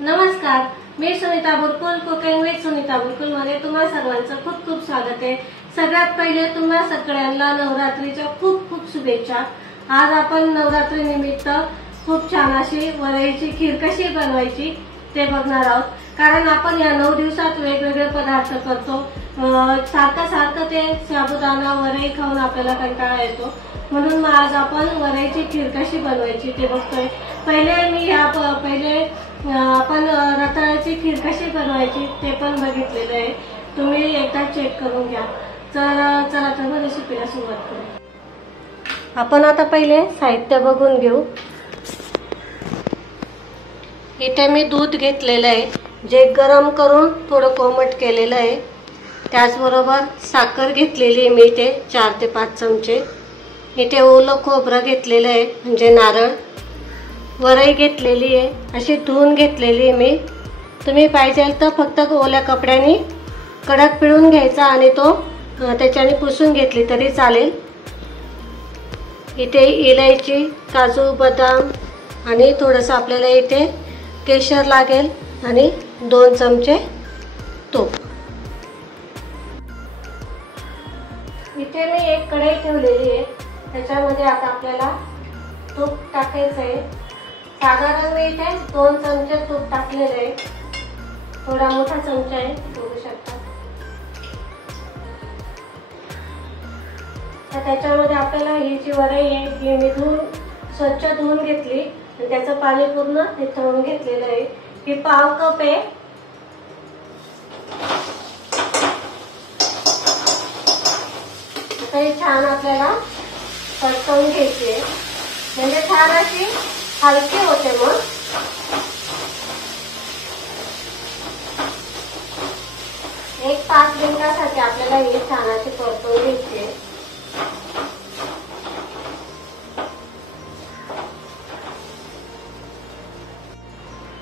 नमस्कार, मी Sunita बुरकुल cooking with Sunita बुरकुल मध्ये तुम्हा सर्वांचं खूप खूप स्वागत आहे। सगळ्यात पहिले तुम्हा सगळ्यांना नवरात्रीच्या खूप खूप शुभेच्छा। आज आपण नवरात्री निमित्त खूप छान अशी वरईची खीर कशी बनवायची ते बघणार आहोत। कारण आपण या 9 दिवसात वेगवेगळे पदार्थ करतो, सारखं ते साबुदाणा वरई खाऊन आपल्याला कंटाळा येतो, म्हणून आज आपण वरईची खीर कशी बनवायची ते बघतोय। पहिले आपण रताळ्याची खीर कशी बनवायची ते पण बघितलेलं आहे, तुम्ही एकदा चेक करून घ्या। चला तर रेसिपीला सुरुवात करू। आपण आता पहिले साहित्य बघून घेऊ। इथे मी दूध घेतलेलं आहे, जे गरम करून थोडं कोमट केलेलं आहे। त्याचबरोबर साखर घेतलेली आहे मी इथे 4 ते 5 चमचे। इथे ओलं खोबरं घेतलेलं आहे म्हणजे नारळ। वरई घेतलेली आहे, अशी धुवून घेतलेली आहे मी। तुम्ही पाहिजे तर फक्त ओल्या कपड्याने कडक पिळून घ्यायचा आणि तो त्याच्याने पुसून घेतली तरी चालेल। इथे इलायची, काजू, बदाम आणि थोडंसं आपल्याला इथे केशर लागेल आणि 2 चमचे तूप। इथे मी एक कढई ठेवलेली आहे, त्याच्यामध्ये आता आपल्याला तूप टाकायचं आहे। साधारण मी इथे 2 चमचे तूप टाकलेले आहे, थोडा मोठा चमचा आहे, बघू शकता। तर त्याच्यामध्ये आपल्याला ही जी वरई आहे ही मी स्वच्छ धुवून घेतली आणि त्याचं पाणी पूर्ण निथळून घेतलेलं आहे। ही पाव कप आहे। आता ही छान आपल्याला परतवून घ्यायची आहे, म्हणजे छान अशी हलकी होते। मग एक 5 मिनिटासाठी आपल्याला ही छान अशी परतवून घ्यायची आहे।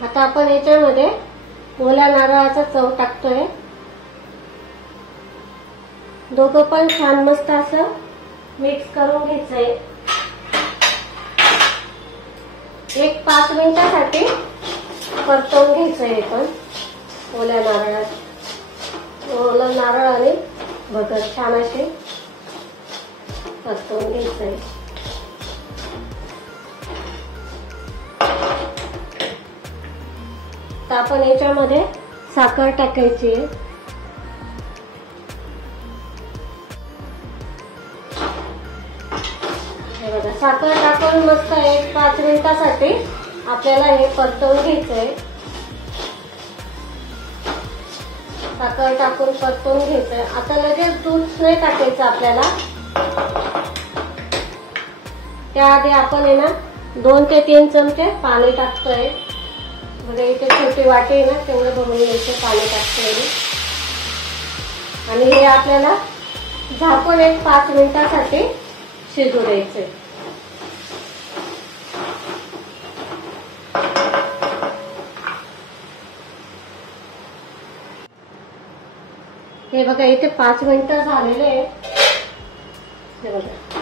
आता आपण याच्यामध्ये ओल्या नारळाचा चव टाकतोय। दोघं पण छान मस्त असं मिक्स करून घ्यायचंय। एक 5 मिनिटासाठी परतवून घ्यायचंय। हे पण ओल्या नारळ आणि बटर छान असे परतवून घ्यायचंय। तर आपण याच्यामध्ये साखर टाकायची आहे। हे बघा, साखर टाकून मस्त एक 5 मिनिटासाठी आपल्याला हे परतवून घ्यायचंय। साखर टाकून परतवून घ्यायचंय। आता लगेच दूध नाही टाकायचं आपल्याला, त्याआधी आपण आहे ना 2 ते 3 चमचे पाणी टाकतोय। बघा इथे छोटी वाटी आहे ना, तेवढं भरून घ्यायचं पाणी टाकतोय आणि हे आपल्याला झाकून एक 5 मिनिटासाठी शिजू द्यायचंय। हे बघा इथे 5 मिनिटं झालेले आहे। हे बघा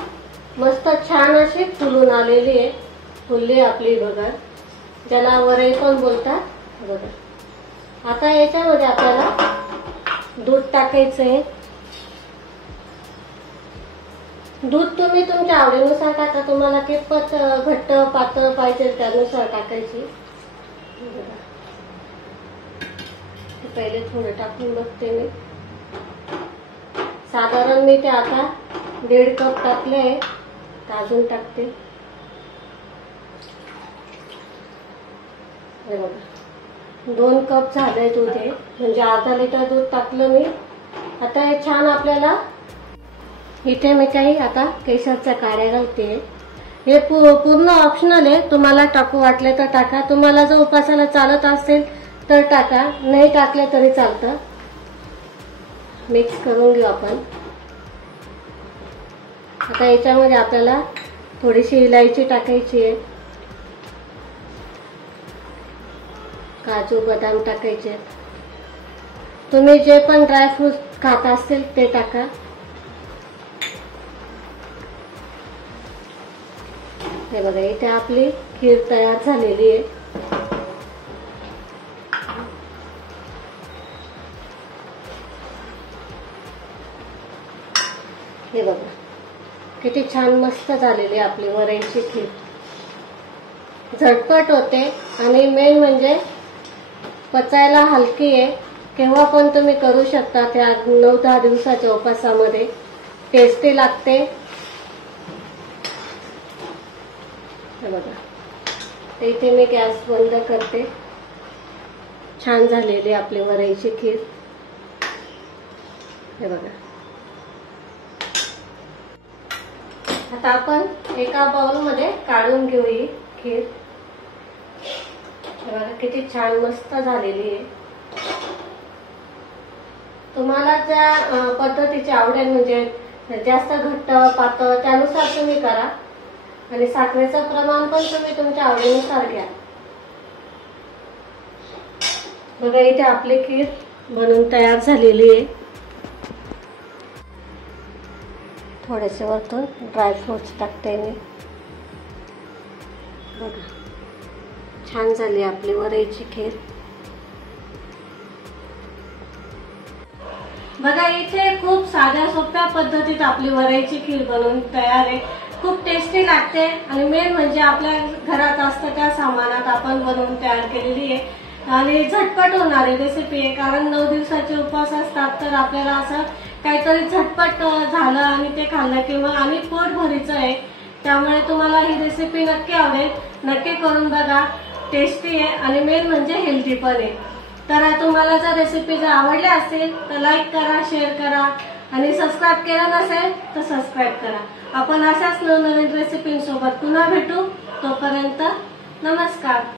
मस्त छान अशी फुलून आलेली आहे, फुलली आपली बघा, ज्याला वरई पण बोलतात। बघा आता याच्यामध्ये आपल्याला दूध टाकायचंय। दूध तुम्ही तुमच्या आवडीनुसार टाका, तुम्हाला कितपत घट्ट पातळ पाहिजे त्यानुसार टाकायची। पहिले थोडं टाकून बघते मी, साधारण मी ते आता 1.5 कप टाकले, अजून टाकते। हे बघा 2 कप झालंय दूध, हे म्हणजे अर्धा लिटर दूध टाकलं मी। आता हे छान आपल्याला, इथे मी काही आता केशरच्या काड्या घालते। हे पूर्ण ऑप्शनल आहे, तुम्हाला टाकू वाटले तर टाका, तुम्हाला जर उपासाला चालत असेल तर टाका, नाही टाकले तरी चालतं। मिक्स करून घेऊ आपण। आता याच्यामध्ये आपल्याला थोडीशी इलायची टाकायची आहे, काजू बदाम टाकायचे, तुम्ही जे पण ड्रायफ्रूट खात असतील ते टाका। हे बघा इथे आपली खीर तयार झालेली आहे। हे बघा किती छान मस्त झालेली आपली वरईची खीर. झटपट होते आणि मेन म्हणजे पचायला हलकी आहे. केव्हा पण तुम्ही करू शकता. त्या 9-10 दिवसाच्या उपासामध्ये टेस्टी लागते. हे बघा इथे मी गॅस बंद करते. छान झालेली आपली वरईची खीर. हे बघा आता आपण एका बाउल मध्ये काढून घेऊ ही खीर. हे बघा किती छान मस्त झालेली आहे. तुम्हाला ज्या पद्धतीची आवडेल म्हणजे जास्त घट्ट पातळ त्यानुसार तुम्ही करा आणि साखरेचं प्रमाण पण तुम्ही तुमच्या आवडीनुसार घ्या. बघा इथे आपली खीर बनवून तयार झालेली आहे. थोडेसे वरतून ड्रायफ्रुट्स टाकते मी. बघा छान झाली आपली वरईची खीर. बघा इथे खूप साध्या सोप्या पद्धतीत आपली वरईची खीर बनवून तयार आहे. खूप टेस्टी लागते आणि मेन म्हणजे आपल्या घरात असतं त्या सामानात आपण बनवून तयार केलेली आहे आणि झटपट होणारी रेसिपी आहे. कारण 9 दिवसाचे उपवास असतात तर आपल्याला असं काहीतरी झटपट झालं आणि ते खाल्लं किंवा आणि पोट भरीचं आहे. त्यामुळे तुम्हाला ही रेसिपी नक्की आवडेल. नक्की करून बघा. टेस्टी आहे आणि मेन म्हणजे हेल्दी पण आहे. तर तुम्हाला जर रेसिपी जर आवडली असेल तर लाईक करा, शेअर करा आणि सबस्क्राईब केलं नसेल तर सबस्क्राईब करा. आपण अशाच नवनवीन रेसिपींसोबत पुन्हा भेटू. तोपर्यंत नमस्कार.